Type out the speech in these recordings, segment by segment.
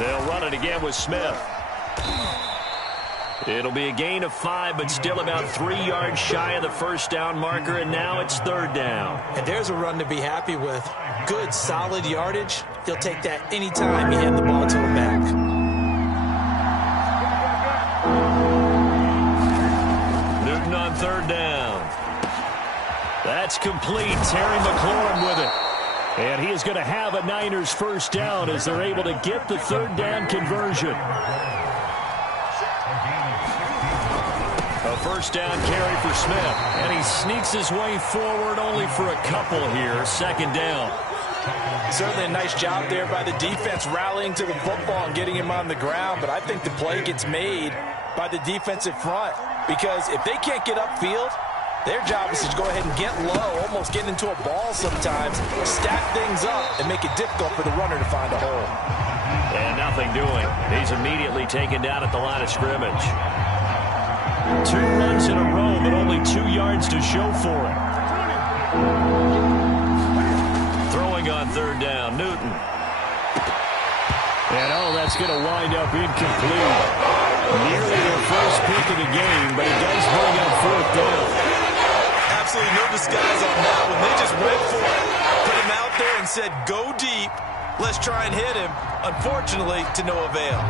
They'll run it again with Smith. It'll be a gain of 5, but still about 3 yards shy of the first down marker, and now it's third down. And there's a run to be happy with. Good, solid yardage. He'll take that anytime you hand the ball to him back. Newton on third down. That's complete. Terry McLaurin with it. And he is going to have a Niners first down as they're able to get the third down conversion. A first down carry for Smith. And he sneaks his way forward only for a couple here. Second down. Certainly a nice job there by the defense rallying to the football and getting him on the ground. But I think the play gets made by the defensive front. Because if they can't get upfield, their job is to go ahead and get low, almost get into a ball sometimes, stack things up, and make it difficult for the runner to find a hole. And nothing doing. He's immediately taken down at the line of scrimmage. 2 runs in a row, but only 2 yards to show for it. Throwing on third down, Newton. And that's going to wind up incomplete. Nearly their first pick of the game, but it does bring up fourth down. Absolutely no disguise on that one. They just went for it. Put him out there and said, go deep. Let's try and hit him. Unfortunately, to no avail.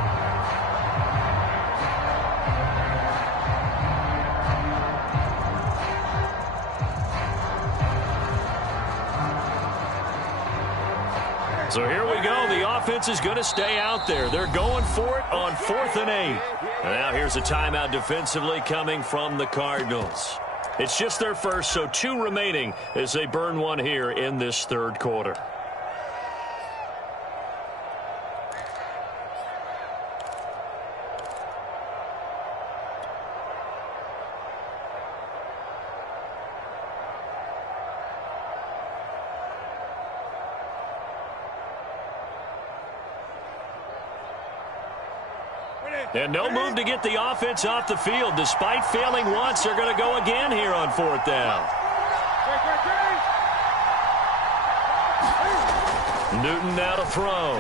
So here we go. The offense is going to stay out there. They're going for it on 4th and 8. And now here's a timeout defensively coming from the Cardinals. It's just their first, so 2 remaining as they burn one here in this third quarter. And no move to get the offense off the field. Despite failing once, they're going to go again here on 4th down. Newton now to throw.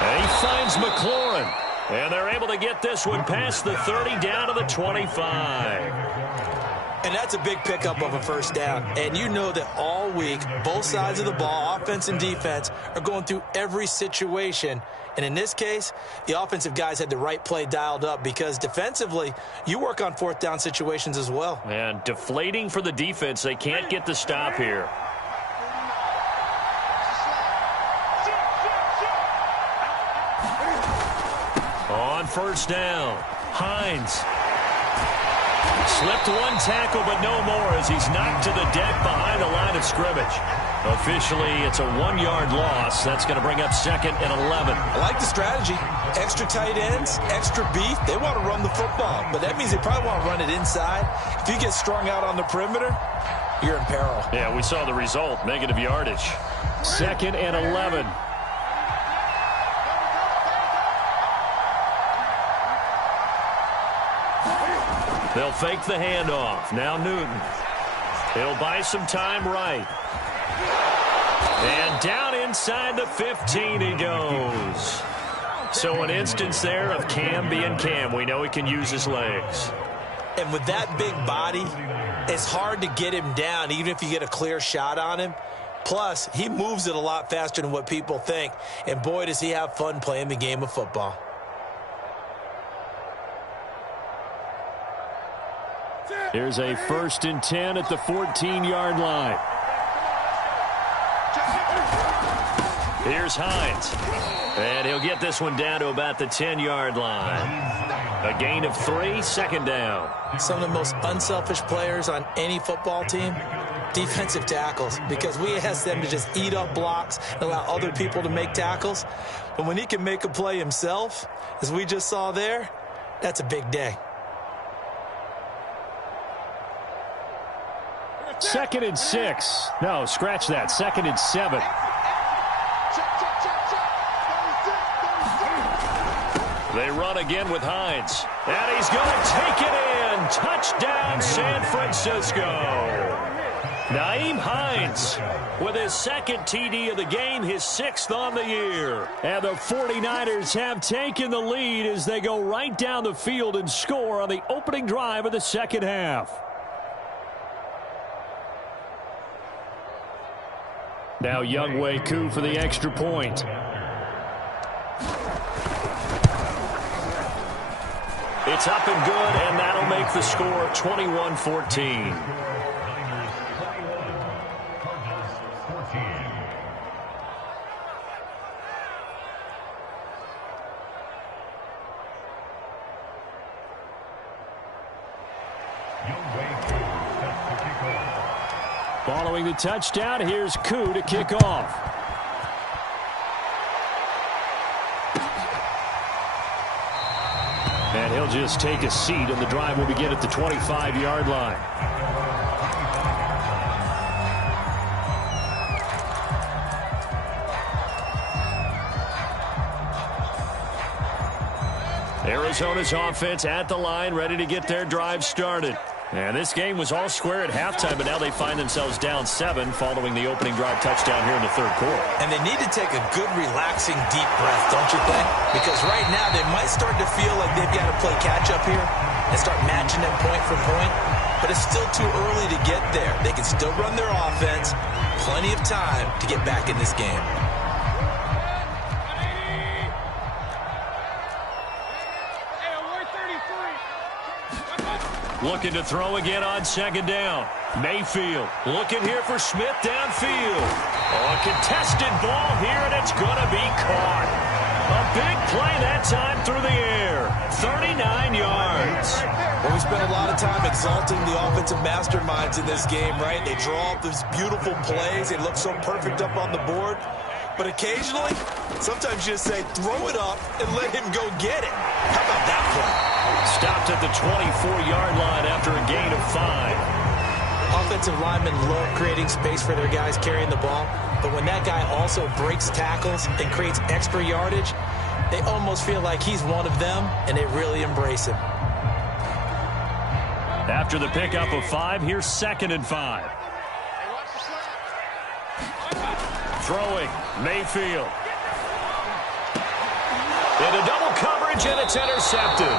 And he finds McLaurin. And they're able to get this one past the 30 down to the 25. And that's a big pickup of a first down. And you know that all week, both sides of the ball, offense and defense, are going through every situation. And in this case, the offensive guys had the right play dialed up because defensively, you work on 4th down situations as well. And deflating for the defense. They can't get the stop here. On first down, Hines. Slipped one tackle, but no more as he's knocked to the deck behind the line of scrimmage. Officially, it's a 1-yard loss. That's going to bring up 2nd and 11. I like the strategy. Extra tight ends, extra beef. They want to run the football, but that means they probably want to run it inside. If you get strung out on the perimeter, you're in peril. Yeah, we saw the result, negative yardage. 2nd and 11. They'll fake the handoff. Now Newton. He'll buy some time right. And down inside the 15 he goes. So an instance there of Cam being Cam. We know he can use his legs. And with that big body, it's hard to get him down, even if you get a clear shot on him. Plus, he moves it a lot faster than what people think. And boy, does he have fun playing the game of football. Here's a 1st and 10 at the 14-yard line. Here's Hines. And he'll get this one down to about the 10-yard line. A gain of 3, 2nd down. Some of the most unselfish players on any football team, defensive tackles, because we ask them to just eat up blocks and allow other people to make tackles. But when he can make a play himself, as we just saw there, that's a big day. 2nd and 6. No, scratch that. 2nd and 7. They run again with Hines. And he's going to take it in. Touchdown, San Francisco. Nyheim Hines with his second TD of the game, his 6th on the year. And the 49ers have taken the lead as they go right down the field and score on the opening drive of the second half. Now Younghoe Koo for the extra point. It's up and good, and that'll make the score 21-14. Following the touchdown, here's Koo to kick off. And he'll just take a seat, and the drive will begin at the 25-yard line. Arizona's offense at the line, ready to get their drive started. And this game was all square at halftime, but now they find themselves down 7 following the opening drive touchdown here in the third quarter. And they need to take a good, relaxing, deep breath, don't you think? Because right now they might start to feel like they've got to play catch-up here and start matching them point for point. But it's still too early to get there. They can still run their offense. Plenty of time to get back in this game. Looking to throw again on second down. Mayfield looking here for Smith downfield. Oh, a contested ball here, and it's going to be caught. A big play that time through the air. 39 yards. Well, we spent a lot of time exalting the offensive masterminds in this game, right? They draw up these beautiful plays. They look so perfect up on the board. But occasionally, sometimes you just say, throw it up and let him go get it. How about that play? Stopped at the 24-yard line after a gain of 5. Offensive linemen love creating space for their guys carrying the ball. But when that guy also breaks tackles and creates extra yardage, they almost feel like he's one of them, and they really embrace him. After the pickup of 5, here's 2nd and 5. Throwing, Mayfield. Into double coverage, and it's intercepted.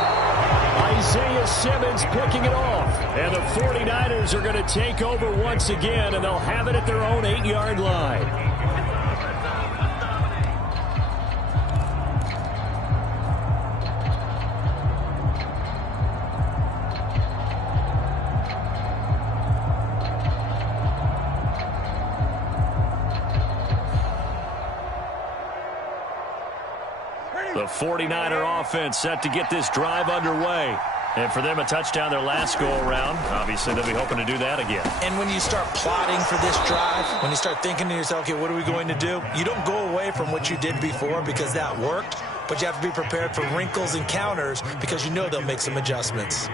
Isaiah Simmons picking it off. And the 49ers are going to take over once again, and they'll have it at their own 8-yard line. The 49er offense set to get this drive underway. And for them, a touchdown their last go-around. Obviously, they'll be hoping to do that again. And when you start plotting for this drive, when you start thinking to yourself, okay, what are we going to do? You don't go away from what you did before because that worked, but you have to be prepared for wrinkles and counters because you know they'll make some adjustments.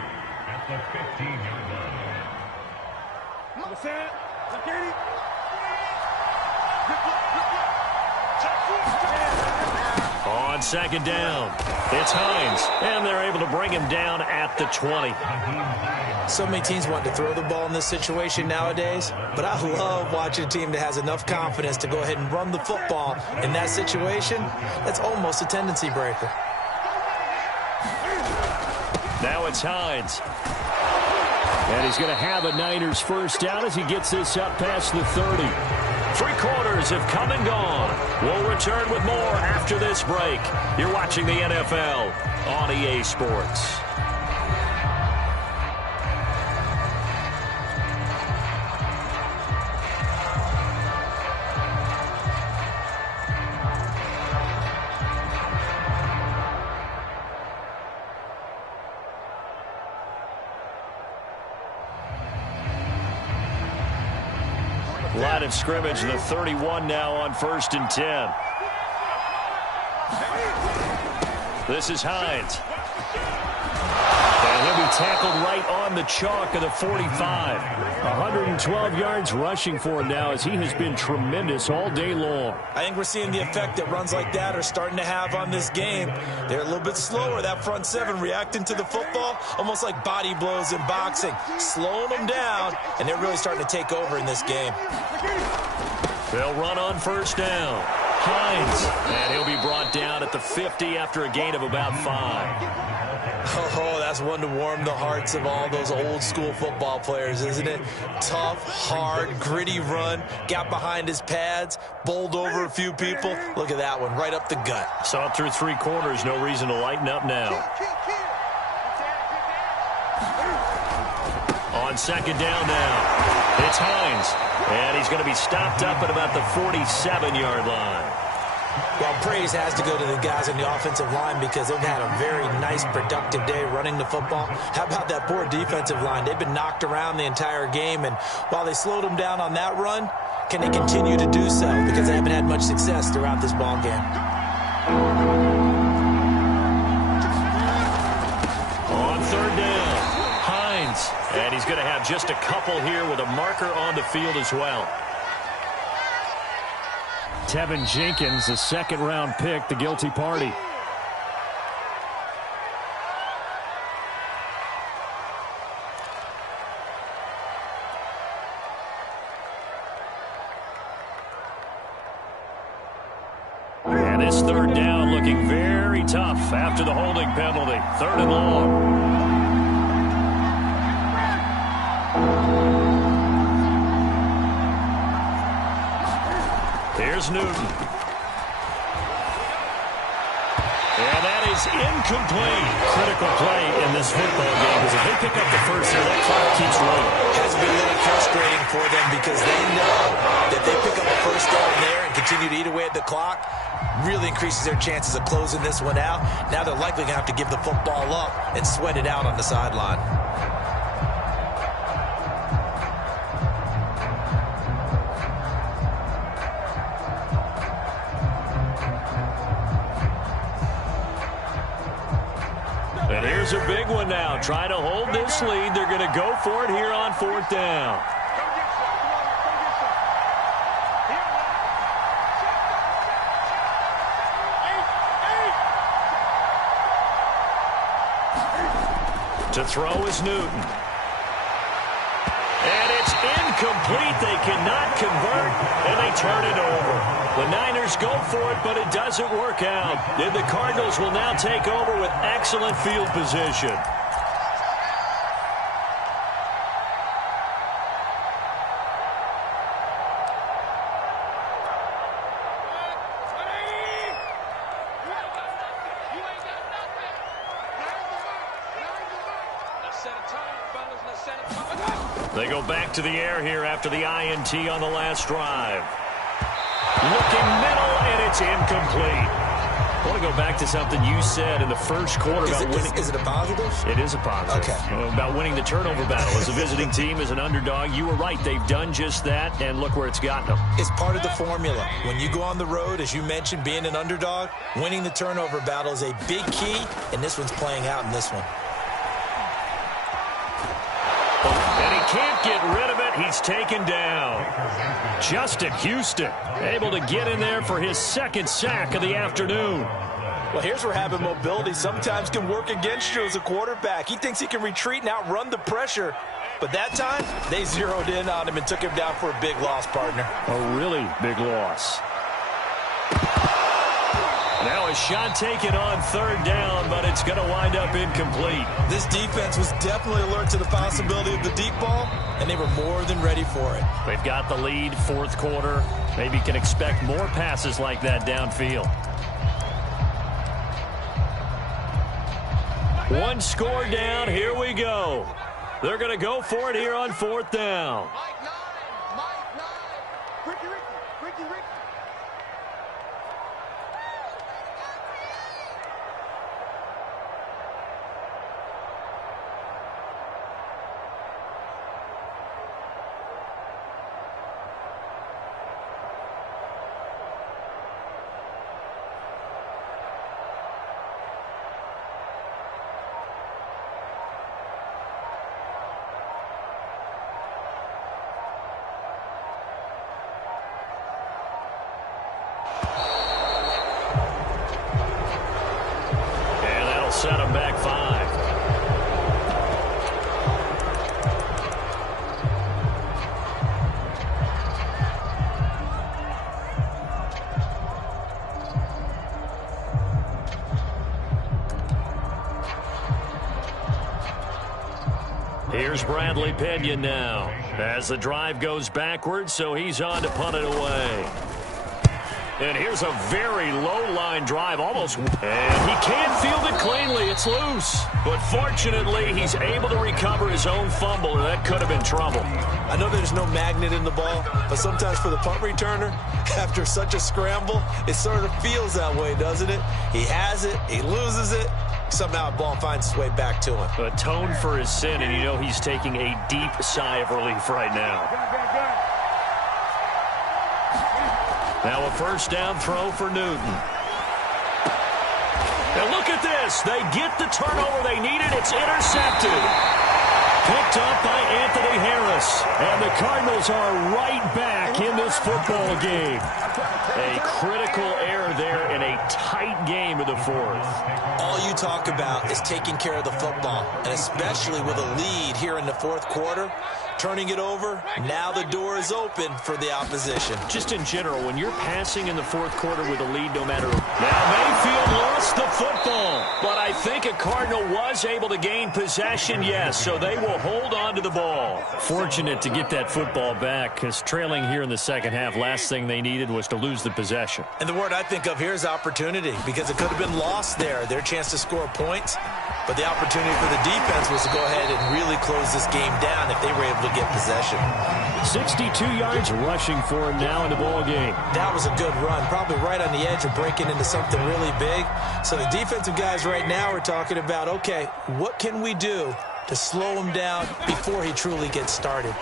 On second down, it's Hines, and they're able to bring him down at the 20. So many teams want to throw the ball in this situation nowadays, but I love watching a team that has enough confidence to go ahead and run the football in that situation. That's almost a tendency breaker. Now it's Hines. And he's going to have a Niners first down as he gets this up past the 30. 3 quarters have come and gone. We'll return with more after this break. You're watching the NFL on EA Sports. Line of scrimmage, the 31 now on 1st and 10. This is Hines. And he'll be tackled right on the chalk of the 45. 112 yards rushing for him now as he has been tremendous all day long. I think we're seeing the effect that runs like that are starting to have on this game. They're a little bit slower, that front seven, reacting to the football, almost like body blows in boxing, slowing them down, and they're really starting to take over in this game. They'll run on first down. Hines, and he'll be brought down at the 50 after a gain of about 5. Oh, that's one to warm the hearts of all those old school football players, isn't it? Tough, hard, gritty run, got behind his pads, bowled over a few people. Look at that one, right up the gut. Saw it through 3 quarters, no reason to lighten up now. On second down now, it's Hines, and he's going to be stopped up at about the 47-yard line. Well, praise has to go to the guys on the offensive line because they've had a very nice, productive day running the football. How about that poor defensive line? They've been knocked around the entire game, and while they slowed them down on that run, can they continue to do so? Because they haven't had much success throughout this ball game. On third down, Hines, and he's going to have just a couple here with a marker on the field as well. Tevin Jenkins, a second-round pick, the guilty party. And this third down looking very tough after the holding penalty. 3rd and long. Here's Newton. And that is incomplete. Critical play in this football game because if they pick up the first here, that clock keeps rolling. Has been a little frustrating for them because they know that they pick up a first down there and continue to eat away at the clock. Really increases their chances of closing this one out. Now they're likely going to have to give the football up and sweat it out on the sideline. And here's a big one now. Trying to hold this lead. They're going to go for it here on 4th down. To throw is Newton. And it's incomplete. They cannot convert, and they turn it over. The Niners go for it, but it doesn't work out. And the Cardinals will now take over with excellent field position. They go back to the air here after the INT on the last drive. Looking middle, and it's incomplete. I want to go back to something you said in the first quarter about winning. Is it a positive? It is a positive. Okay. About winning the turnover battle. As a visiting team, as an underdog, you were right. They've done just that, and look where it's gotten them. It's part of the formula. When you go on the road, as you mentioned, being an underdog, winning the turnover battle is a big key, and this one's playing out in this one. And he can't get rid of it. He's taken down. Justin Houston able to get in there for his 2nd sack of the afternoon. Well, here's where having mobility sometimes can work against you as a quarterback. He thinks he can retreat and outrun the pressure. But that time, they zeroed in on him and took him down for a big loss, partner. A really big loss. Now a shot taken on 3rd down, but it's going to wind up incomplete. This defense was definitely alert to the possibility of the deep ball, and they were more than ready for it. They've got the lead, 4th quarter. Maybe can expect more passes like that downfield. One score down. Here we go. They're going to go for it here on 4th down. Here's Bradley Pinion now as the drive goes backwards, so he's on to punt it away. And here's a very low-line drive, almost. And he can't field it cleanly. It's loose. But fortunately, he's able to recover his own fumble, and that could have been trouble. I know there's no magnet in the ball, but sometimes for the punt returner, after such a scramble, it sort of feels that way, doesn't it? He has it. He loses it. Somehow the ball finds its way back to him. Atone for his sin, and you know he's taking a deep sigh of relief right now. Now a first down throw for Newton. Now look at this. They get the turnover they needed. It's intercepted. Picked up by Anthony Harris. And the Cardinals are right back in this football game. A critical error there in a tight game of the fourth. All you talk about is taking care of the football, and especially with a lead here in the fourth quarter. Turning it over, now the door is open for the opposition. Just in general, when you're passing in the fourth quarter with a lead, no matter. Now Mayfield lost the football, but I think a Cardinal was able to gain possession, yes, so they will hold on to the ball. Fortunate to get that football back, because trailing here in the second half, last thing they needed was to lose the possession. And the word I think of here is opportunity, because it could have been lost there, their chance to score points. But the opportunity for the defense was to go ahead and really close this game down if they were able to get possession. 62 yards rushing for him now in the ball game. That was a good run, probably right on the edge of breaking into something really big. So the defensive guys right now are talking about, okay, what can we do to slow him down before he truly gets started?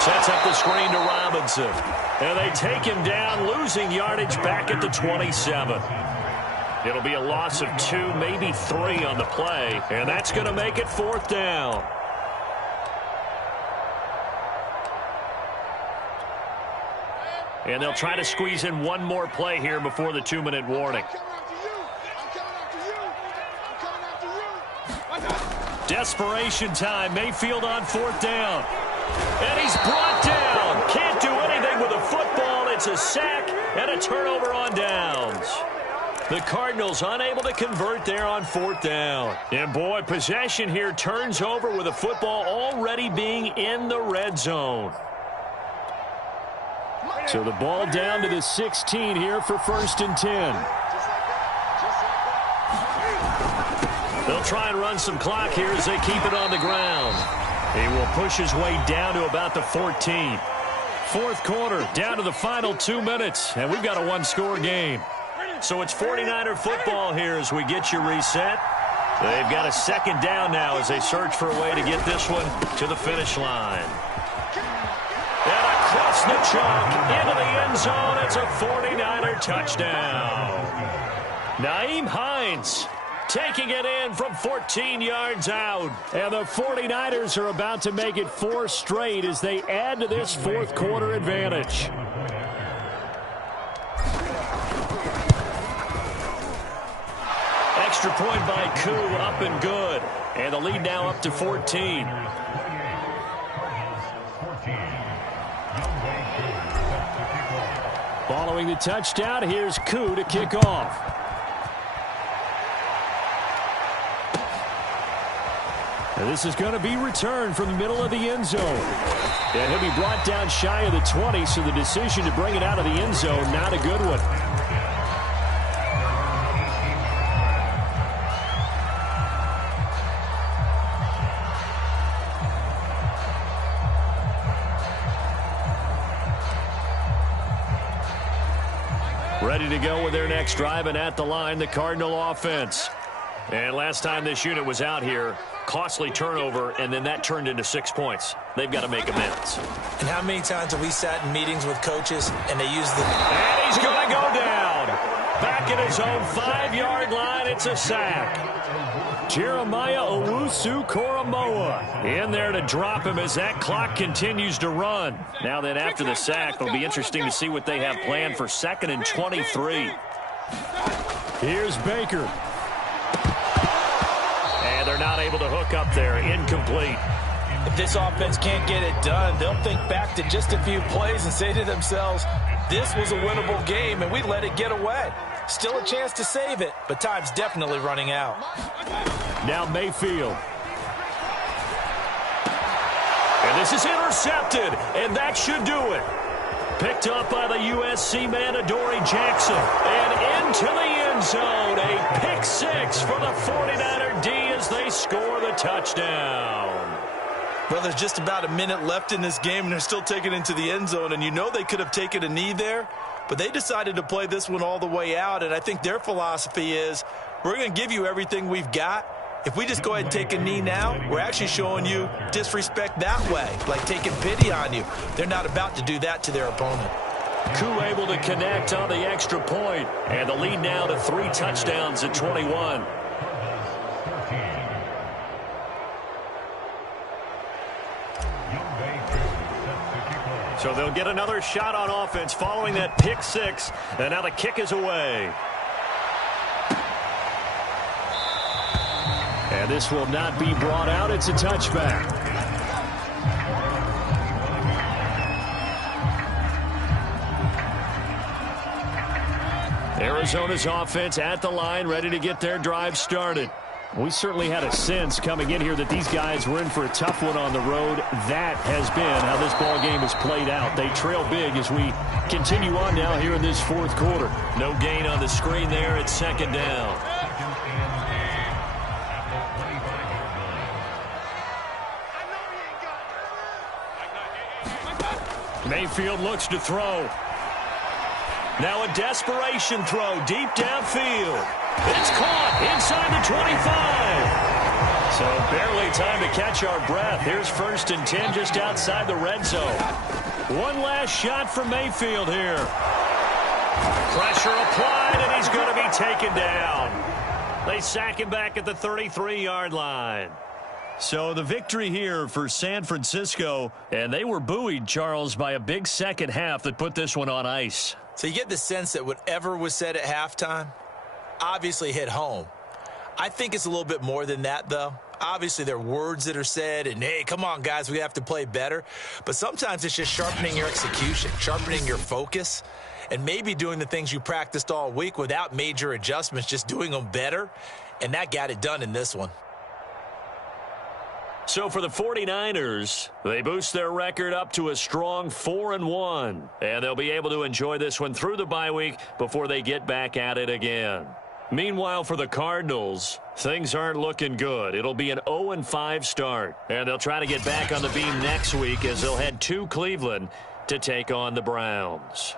Sets up the screen to Robinson. And they take him down, losing yardage back at the 27. It'll be a loss of 2, maybe 3 on the play, and that's going to make it fourth down. And they'll try to squeeze in one more play here before the 2-minute warning. Desperation time. Mayfield on fourth down. And he's brought down. Can't do anything with a football. It's a sack and a turnover on downs. The Cardinals unable to convert there on fourth down. And boy, possession here turns over with the football already being in the red zone. So the ball down to the 16 here for 1st and 10. They'll try and run some clock here as they keep it on the ground. He will push his way down to about the 14. Fourth quarter, down to the final 2 minutes, and we've got a one-score game. So it's 49er football here as we get you reset. They've got a second down now as they search for a way to get this one to the finish line. And across the chalk into the end zone. It's a 49er touchdown. Nyheim Hines taking it in from 14 yards out. And the 49ers are about to make it 4 straight as they add to this fourth quarter advantage. Extra point by Koo, up and good. And the lead now up to 14. Following the touchdown, here's Koo to kick off. And this is going to be returned from the middle of the end zone. And he'll be brought down shy of the 20, so the decision to bring it out of the end zone, not a good one. Ready to go with their next drive, and at the line, the Cardinal offense. And last time this unit was out here, costly turnover, and then that turned into 6 points. They've got to make amends. And how many times have we sat in meetings with coaches and they use the... And he's going to go down. Back at his own 5-yard line, it's a sack. Jeremiah Owusu-Koramoah in there to drop him as that clock continues to run. Now then, after the sack, it'll be interesting to see what they have planned for 2nd and 23. Here's Baker. And they're not able to hook up there. Incomplete. If this offense can't get it done, they'll think back to just a few plays and say to themselves, this was a winnable game and we let it get away. Still a chance to save it, but time's definitely running out. Now Mayfield. This is intercepted, and that should do it. Picked up by the USC man, Adoree Jackson. And into the end zone. A pick six for the 49er D as they score the touchdown. Well, there's just about a minute left in this game, and they're still taking it into the end zone. And you know they could have taken a knee there, but they decided to play this one all the way out. And I think their philosophy is, we're going to give you everything we've got. If we just go ahead and take a knee now, we're actually showing you disrespect that way, like taking pity on you. They're not about to do that to their opponent. Koo able to connect on the extra point, and the lead now to 3 touchdowns at 21. So they'll get another shot on offense following that pick six, and now the kick is away. And this will not be brought out. It's a touchback. Arizona's offense at the line, ready to get their drive started. We certainly had a sense coming in here that these guys were in for a tough one on the road. That has been how this ball game has played out. They trail big as we continue on now here in this fourth quarter. No gain on the screen there. It's second down. Mayfield looks to throw. Now a desperation throw deep downfield. It's caught inside the 25. So barely time to catch our breath. Here's 1st and 10 just outside the red zone. One last shot for Mayfield here. Pressure applied, and he's going to be taken down. They sack him back at the 33-yard line. So the victory here for San Francisco, and they were buoyed, Charles, by a big second half that put this one on ice. So you get the sense that whatever was said at halftime obviously hit home. I think it's a little bit more than that, though. Obviously, there are words that are said, and, hey, come on, guys, we have to play better. But sometimes it's just sharpening your execution, sharpening your focus, and maybe doing the things you practiced all week without major adjustments, just doing them better, and that got it done in this one. So for the 49ers, they boost their record up to a strong 4-1. And they'll be able to enjoy this one through the bye week before they get back at it again. Meanwhile, for the Cardinals, things aren't looking good. It'll be an 0-5 start. And they'll try to get back on the beam next week as they'll head to Cleveland to take on the Browns.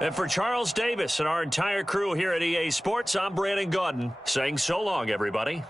And for Charles Davis and our entire crew here at EA Sports, I'm Brandon Gaudin saying so long, everybody.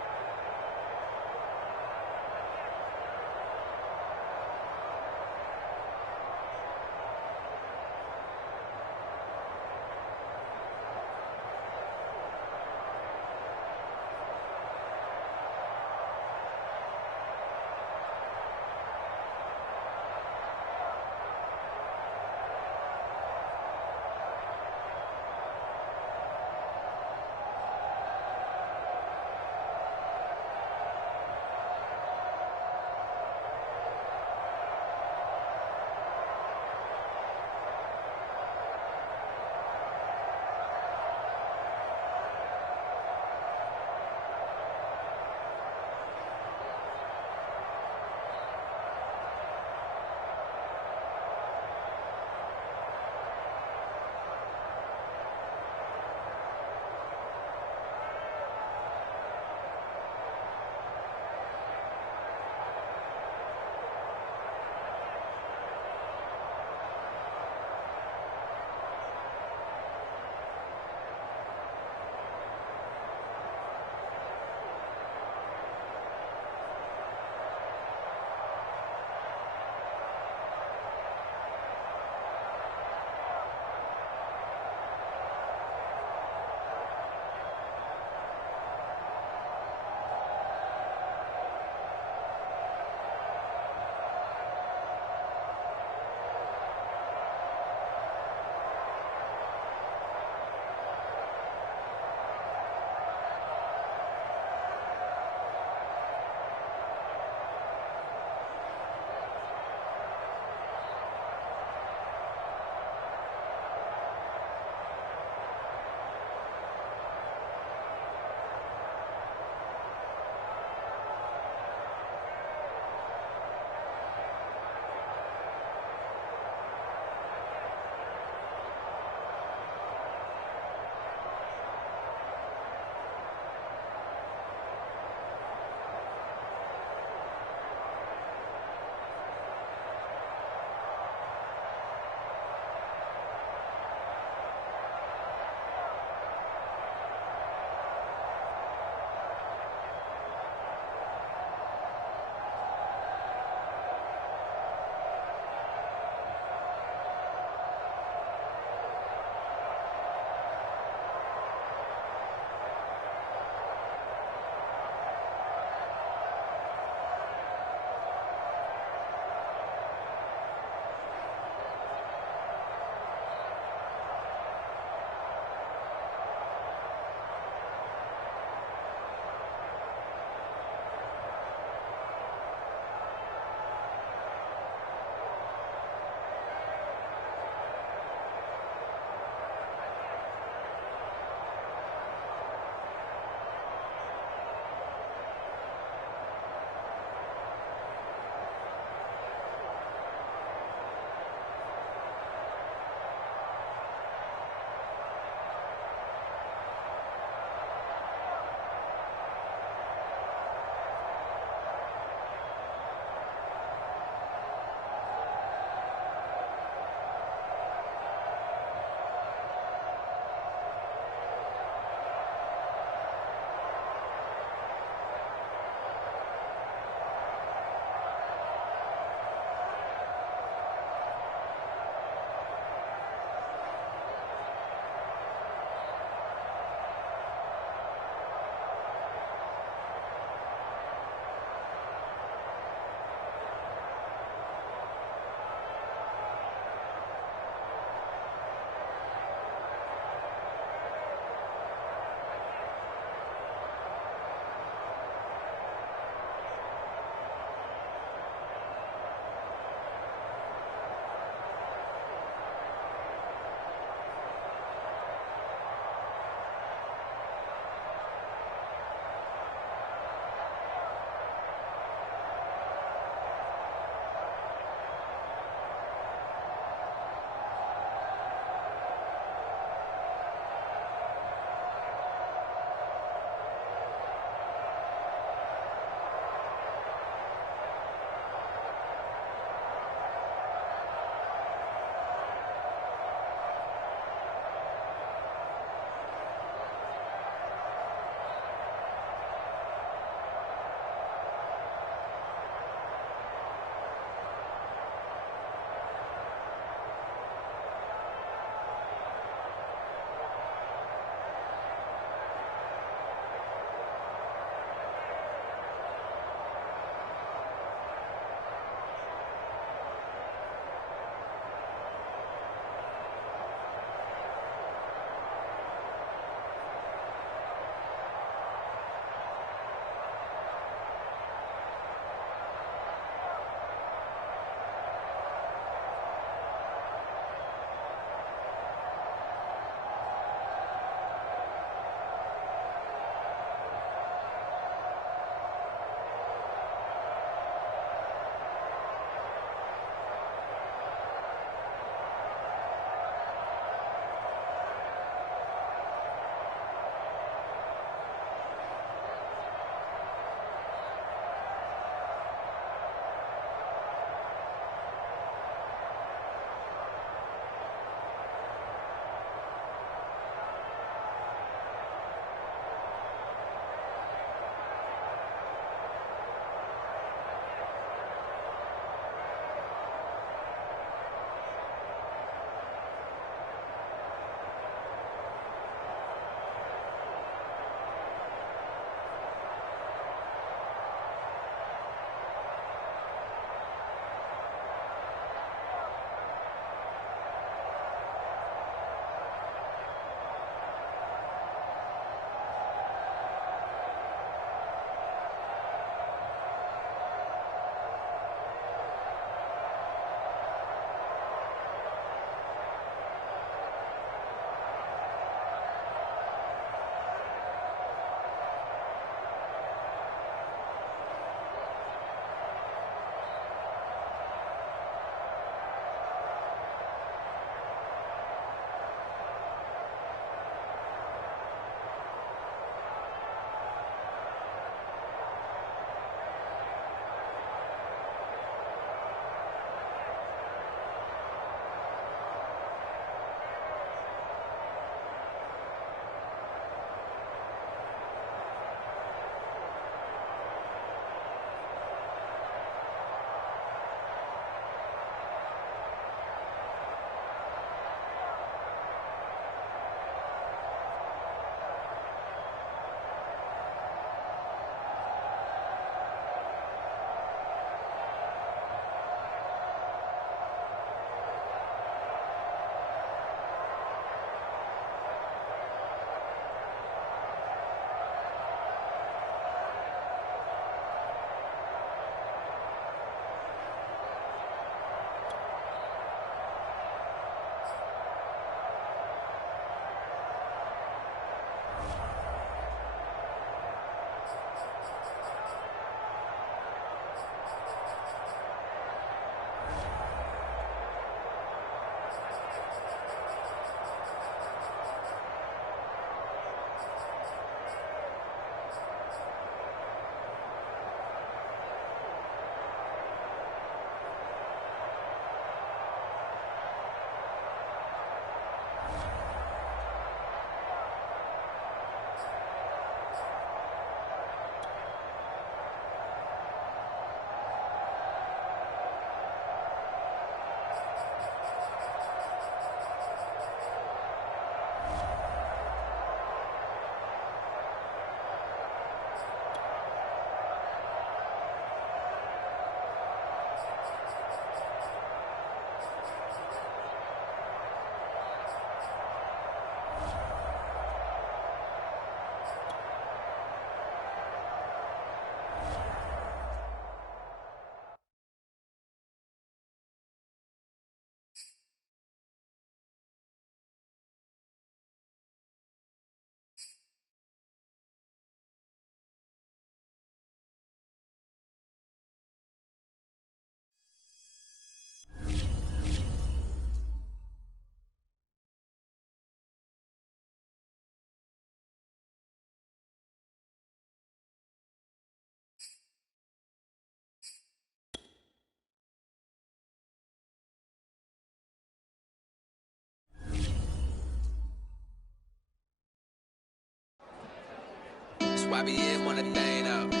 YBN want a thing up.